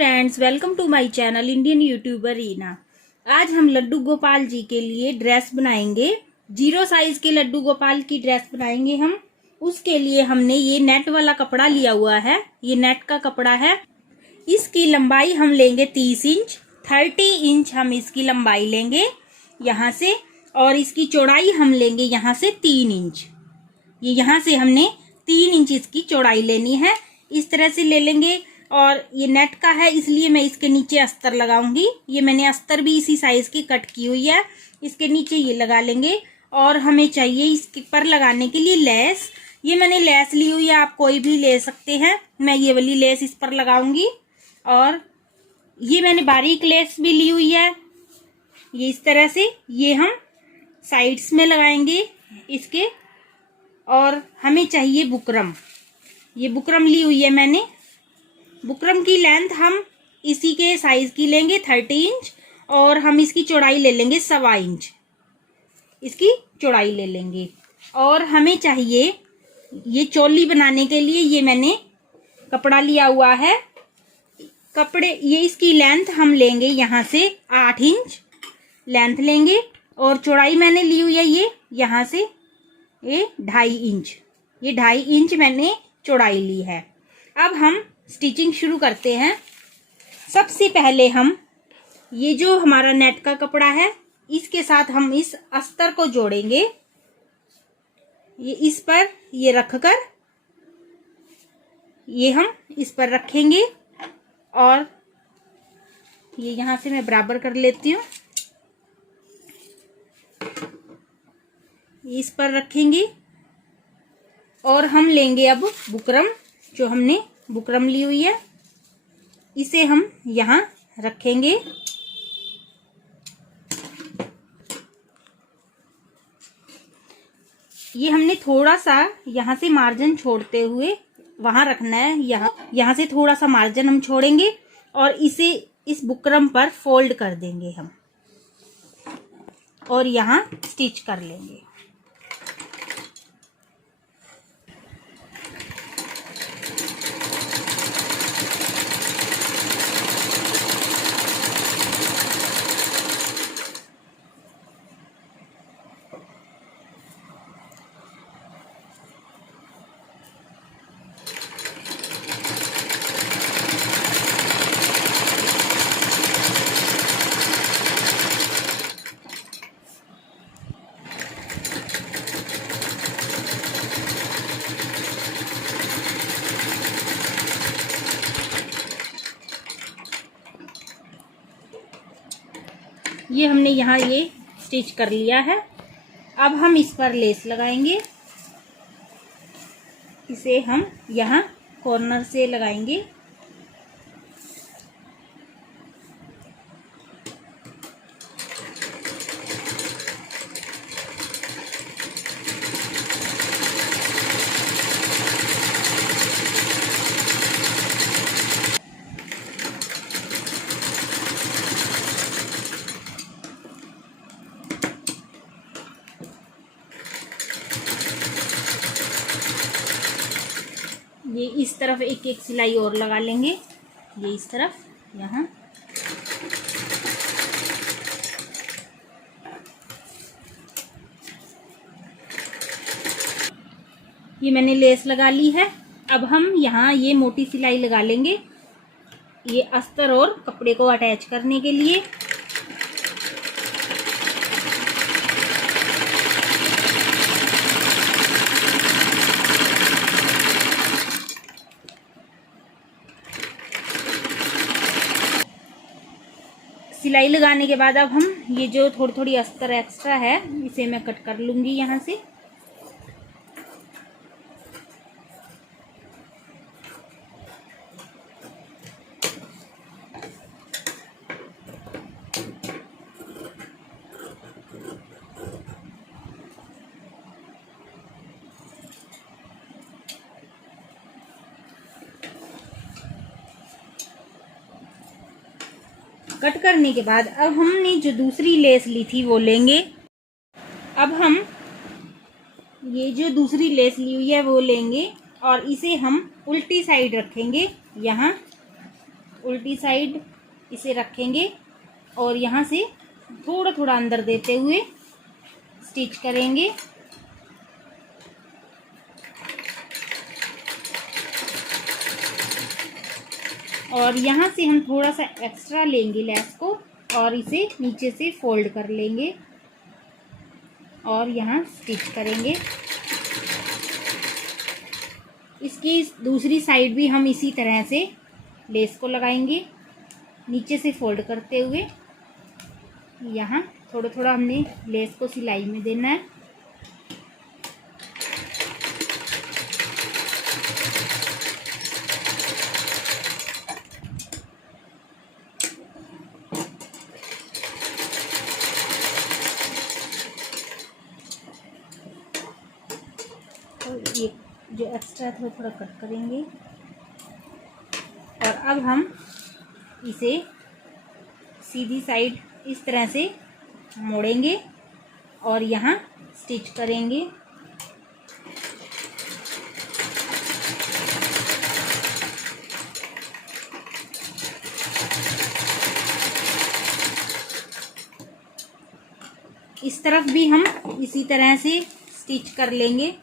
Friends, welcome to my channel Indian youtuber Reena. आज हम लड्डू गोपाल जी के लिए ड्रेस बनाएंगे। 0 साइज के लड्डू गोपाल की ड्रेस बनाएंगे हम। उसके लिए हमने ये नेट वाला कपड़ा लिया हुआ है। ये नेट का कपड़ा है। इसकी लंबाई हम लेंगे 30 इंच। 30 इंच हम इसकी लंबाई लेंगे यहाँ से, और इसकी चौड़ाई हम लेंगे यहाँ से 3 इंच। ये यहाँ से हमने 3 इंच इसकी चौड़ाई लेनी है। इस तरह से ले लेंगे। और ये नेट का है इसलिए मैं इसके नीचे अस्तर लगाऊंगी। ये मैंने अस्तर भी इसी साइज की कट की हुई है। इसके नीचे ये लगा लेंगे। और हमें चाहिए इसके पर लगाने के लिए लेस। ये मैंने लेस ली हुई है, आप कोई भी ले सकते हैं। मैं ये वाली लेस इस पर लगाऊंगी। और ये मैंने बारीक लेस भी ली हुई है। ये इस तरह से ये हम साइड्स में लगाएंगे इसके। और हमें चाहिए बुकरम। ये बुकरम ली हुई है मैंने। बुकरम की लेंथ हम इसी के साइज की लेंगे 30 इंच, और हम इसकी चौड़ाई ले लेंगे 1.25 इंच। इसकी चौड़ाई ले लेंगे। और हमें चाहिए ये चोली बनाने के लिए ये मैंने कपड़ा लिया हुआ है। कपड़े ये इसकी लेंथ हम लेंगे यहाँ से 8 इंच लेंथ लेंगे। और चौड़ाई मैंने ली हुई है ये यहाँ से ये 2.5 इंच। ये 2.5 इंच मैंने चौड़ाई ली है। अब हम स्टिचिंग शुरू करते हैं। सबसे पहले हम ये जो हमारा नेट का कपड़ा है इसके साथ हम इस अस्तर को जोड़ेंगे। ये इस पर ये रखकर ये हम इस पर रखेंगे। और ये यहाँ से मैं बराबर कर लेती हूँ। इस पर रखेंगे। और हम लेंगे अब बुकरम। जो हमने बुकरम ली हुई है इसे हम यहाँ रखेंगे। ये हमने थोड़ा सा यहाँ से मार्जिन छोड़ते हुए वहां रखना है। यहाँ से थोड़ा सा मार्जिन हम छोड़ेंगे और इसे इस बुकरम पर फोल्ड कर देंगे हम, और यहाँ स्टिच कर लेंगे। ये हमने यहाँ ये स्टिच कर लिया है। अब हम इस पर लेस लगाएंगे। इसे हम यहाँ कॉर्नर से लगाएंगे। ये इस तरफ एक एक सिलाई और लगा लेंगे। ये इस तरफ यहाँ ये मैंने लेस लगा ली है। अब हम यहाँ ये मोटी सिलाई लगा लेंगे ये अस्तर और कपड़े को अटैच करने के लिए। सिलाई लगाने के बाद अब हम ये जो थोड़ी थोड़ी अस्तर एक्स्ट्रा है इसे मैं कट कर लूंगी यहाँ से। कट करने के बाद अब हमने जो दूसरी लेस ली थी वो लेंगे। अब हम ये जो दूसरी लेस ली हुई है वो लेंगे और इसे हम उल्टी साइड रखेंगे यहाँ। उल्टी साइड इसे रखेंगे और यहाँ से थोड़ा थोड़ा अंदर देते हुए स्टिच करेंगे। और यहाँ से हम थोड़ा सा एक्स्ट्रा लेंगे लेस को और इसे नीचे से फोल्ड कर लेंगे और यहाँ स्टिच करेंगे। इसकी दूसरी साइड भी हम इसी तरह से लेस को लगाएंगे, नीचे से फोल्ड करते हुए। यहाँ थोड़ा थोड़ा हमने लेस को सिलाई में देना है। तो ये जो एक्स्ट्रा है थोड़ा थोड़ा कट करेंगे और अब हम इसे सीधी साइड इस तरह से मोड़ेंगे और यहाँ स्टिच करेंगे। इस तरफ भी हम इसी तरह से स्टिच कर लेंगे।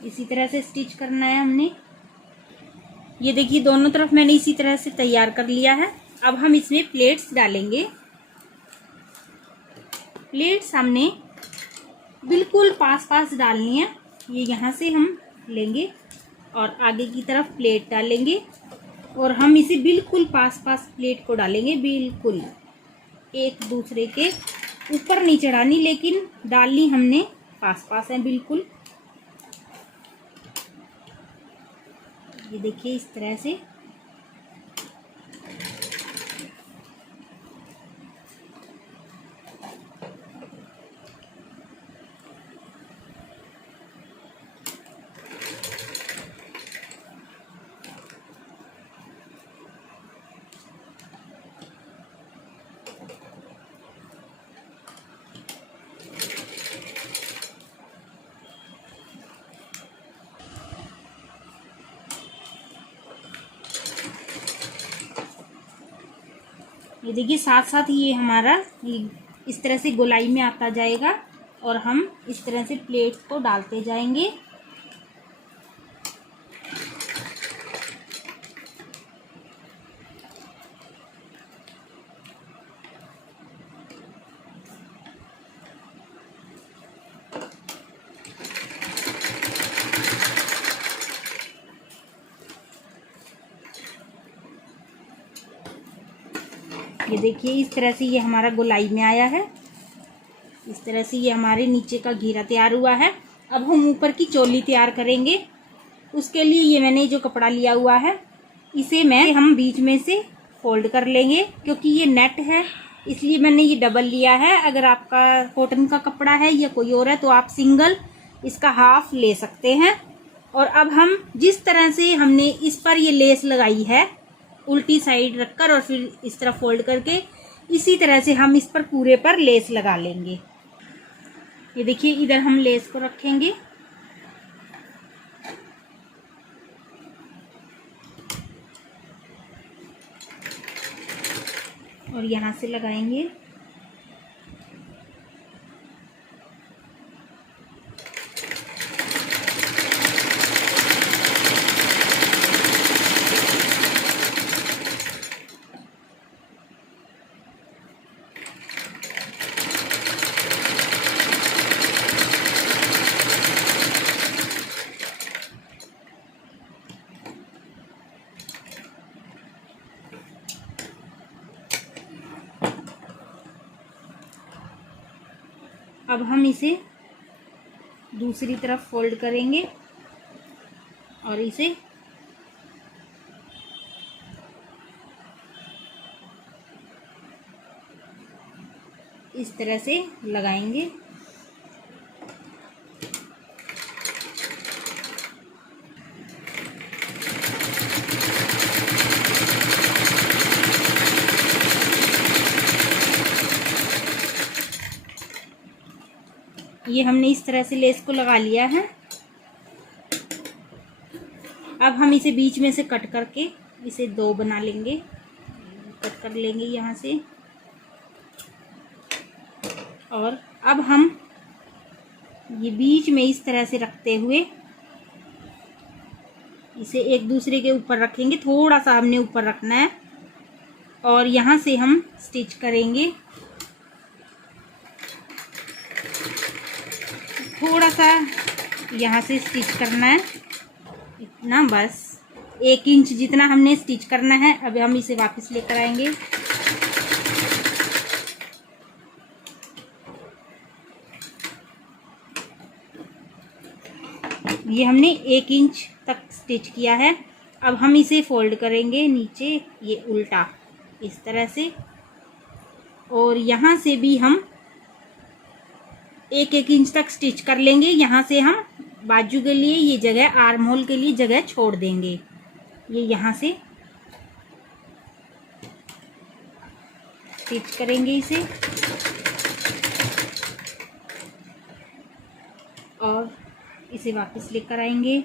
इसी तरह से स्टिच करना है हमने। ये देखिए दोनों तरफ मैंने इसी तरह से तैयार कर लिया है। अब हम इसमें प्लेट्स डालेंगे। प्लेट्स हमने बिल्कुल पास पास डालनी है। ये यहाँ से हम लेंगे और आगे की तरफ प्लेट डालेंगे और हम इसे बिल्कुल पास पास प्लेट को डालेंगे, बिल्कुल एक दूसरे के ऊपर नहीं चढ़ानी, लेकिन डालनी हमने पास पास है बिल्कुल। ये देखिए इस तरह से। ये देखिए साथ साथ ये हमारा इस तरह से गोलाई में आता जाएगा और हम इस तरह से प्लेट को डालते जाएंगे। ये देखिए इस तरह से ये हमारा गोलाई में आया है। इस तरह से ये हमारे नीचे का घेरा तैयार हुआ है। अब हम ऊपर की चोली तैयार करेंगे। उसके लिए ये मैंने जो कपड़ा लिया हुआ है इसे हम बीच में से फोल्ड कर लेंगे। क्योंकि ये नेट है इसलिए मैंने ये डबल लिया है। अगर आपका कॉटन का कपड़ा है या कोई और है तो आप सिंगल इसका हाफ ले सकते हैं। और अब हम जिस तरह से हमने इस पर ये लेस लगाई है उल्टी साइड रखकर और फिर इस तरह फोल्ड करके, इसी तरह से हम इस पर पूरे पर लेस लगा लेंगे। ये देखिए इधर हम लेस को रखेंगे और यहाँ से लगाएंगे। अब हम इसे दूसरी तरफ फोल्ड करेंगे और इसे इस तरह से लगाएंगे। ये हमने इस तरह से लेस को लगा लिया है। अब हम इसे बीच में से कट करके इसे दो बना लेंगे, कट कर लेंगे यहाँ से। और अब हम ये बीच में इस तरह से रखते हुए इसे एक दूसरे के ऊपर रखेंगे, थोड़ा सा हमने ऊपर रखना है और यहाँ से हम स्टिच करेंगे। थोड़ा सा यहाँ से स्टिच करना है, इतना बस 1 इंच जितना हमने स्टिच करना है। अब हम इसे वापस लेकर आएंगे। ये हमने 1 इंच तक स्टिच किया है। अब हम इसे फोल्ड करेंगे नीचे, ये उल्टा इस तरह से, और यहाँ से भी हम 1-1 इंच तक स्टिच कर लेंगे। यहाँ से हम बाजू के लिए ये जगह, आर्म होल के लिए जगह छोड़ देंगे। ये यहाँ से स्टिच करेंगे इसे और इसे वापस लेकर आएंगे।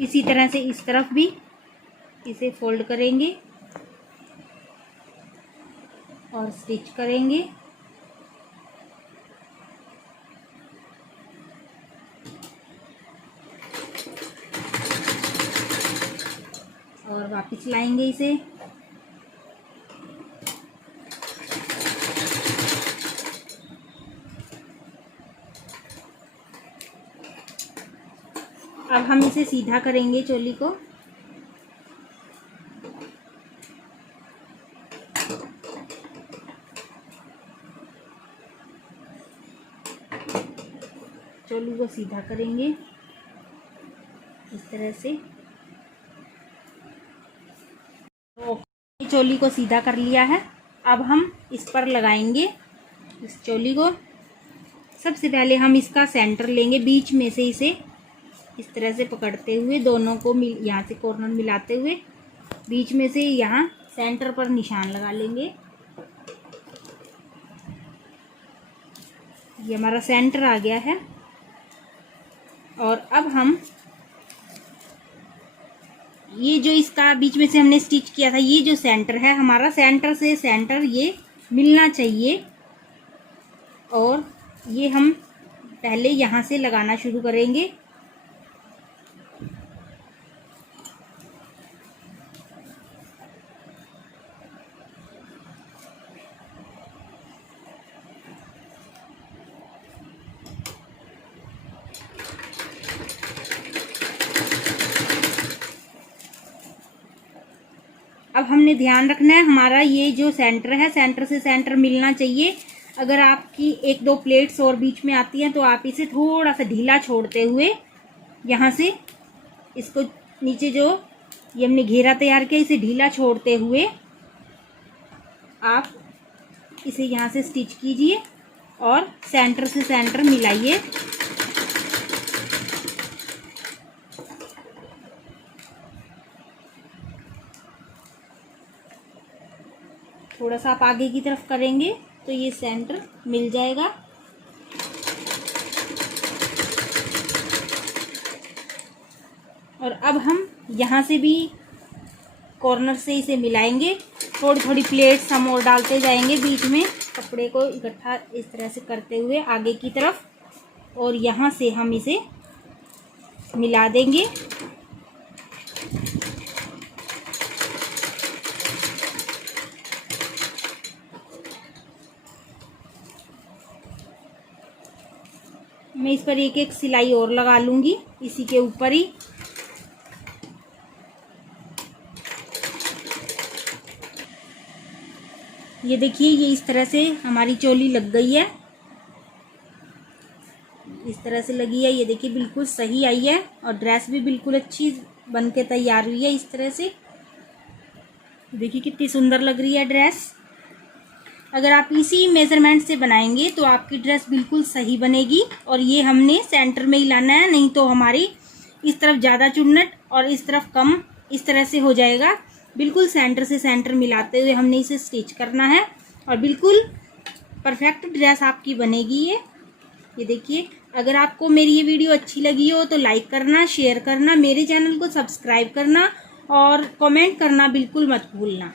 इसी तरह से इस तरफ भी इसे फोल्ड करेंगे और स्टिच करेंगे। और वापस लाएंगे इसे। अब हम इसे सीधा करेंगे चोली को। चोली को सीधा करेंगे इस तरह से। चोली को सीधा कर लिया है। अब हम इस पर लगाएंगे इस चोली को। सबसे पहले हम इसका सेंटर लेंगे, बीच में से इसे इस तरह से पकड़ते हुए दोनों को यहाँ से कॉर्नर मिलाते हुए बीच में से यहाँ सेंटर पर निशान लगा लेंगे। ये हमारा सेंटर आ गया है। और अब हम ये जो इसका बीच में से हमने स्टिच किया था, ये जो सेंटर है हमारा, सेंटर से सेंटर ये मिलना चाहिए। और ये हम पहले यहाँ से लगाना शुरू करेंगे। अब हमने ध्यान रखना है हमारा ये जो सेंटर है, सेंटर से सेंटर मिलना चाहिए। अगर आपकी 1-2 प्लेट्स और बीच में आती हैं तो आप इसे थोड़ा सा ढीला छोड़ते हुए यहाँ से इसको नीचे जो ये हमने घेरा तैयार किया, इसे ढीला छोड़ते हुए आप इसे यहाँ से स्टिच कीजिए और सेंटर से सेंटर मिलाइए। थोड़ा सा आप आगे की तरफ करेंगे तो ये सेंटर मिल जाएगा। और अब हम यहाँ से भी कॉर्नर से इसे मिलाएंगे। थोड़ी थोड़ी प्लेट्स हम और डालते जाएंगे बीच में, कपड़े को इकट्ठा इस तरह से करते हुए आगे की तरफ, और यहाँ से हम इसे मिला देंगे। मैं इस पर एक एक सिलाई और लगा लूंगी इसी के ऊपर ही। ये देखिए, ये इस तरह से हमारी चोली लग गई है, इस तरह से लगी है। ये देखिए बिल्कुल सही आई है और ड्रेस भी बिल्कुल अच्छी बन के तैयार हुई है इस तरह से। देखिए कितनी सुंदर लग रही है ड्रेस। अगर आप इसी मेजरमेंट से बनाएंगे तो आपकी ड्रेस बिल्कुल सही बनेगी। और ये हमने सेंटर में ही लाना है, नहीं तो हमारी इस तरफ ज़्यादा चुन्नट और इस तरफ कम, इस तरह से हो जाएगा। बिल्कुल सेंटर से सेंटर मिलाते हुए हमने इसे स्टिच करना है और बिल्कुल परफेक्ट ड्रेस आपकी बनेगी ये देखिए। अगर आपको मेरी ये वीडियो अच्छी लगी हो तो लाइक करना, शेयर करना, मेरे चैनल को सब्सक्राइब करना और कमेंट करना बिल्कुल मत भूलना।